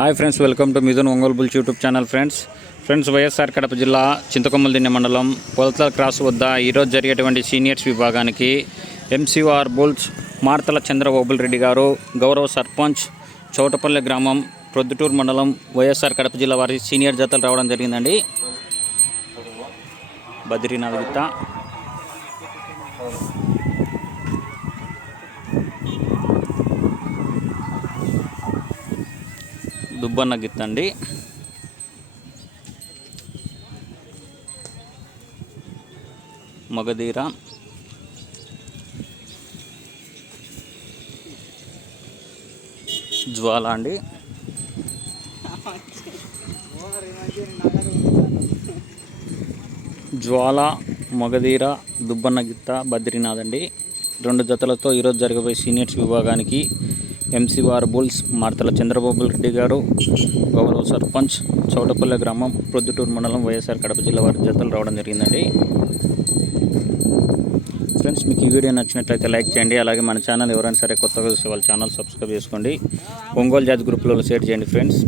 Hi friends welcome to Mithun Ongole bulls YouTube channel friends. Friends YSR Kadapa జిల్లా చింతకొమ్మలదిన్నె మండలం Polathala cross వద్ద ఈరోజు జరిగేటువంటి సీనియర్స్ విభాగానికి ఎంసీఆర్ బుల్స్ మార్తల చంద్రబాబుల్ రెడ్డి గారు గౌరవ సర్పంచ్ చౌటపల్లి గ్రామం ప్రొద్దుటూరు మండలం వైఎస్ఆర్ కడప జిల్లా వారి సీనియర్ జతలు రావడం జరిగిందండి. బద్రీనాథ్ గిత్త దుబ్బన్న గిత్త అండి. మగధీర. జ్వాల అండి. జ్వాల మగధీర దుబ్బన్న గిత్త బద్రీనాథ్ అండి. రెండు జతలతో ఈరోజు జరగబోయే సీనియర్స్ విభాగానికి ఎంసీఆర్ బుల్స్ మార్తల చంద్రబాబు రెడ్డి గారు గౌరవ సర్పంచ్ చౌటపల్లె గ్రామం ప్రొద్దుటూరు మండలం వైఎస్ఆర్ కడప జిల్లా వారి జతలు రావడం జరిగిందండి. ఫ్రెండ్స్ మీకు ఈ వీడియో నచ్చినట్లయితే లైక్ చేయండి. అలాగే మన ఛానల్ ఎవరైనా సరే కొత్తగా చూసే వాళ్ళ ఛానల్ సబ్స్క్రైబ్ చేసుకోండి. ఒంగోలు జాతి గ్రూప్లో షేర్ చేయండి ఫ్రెండ్స్.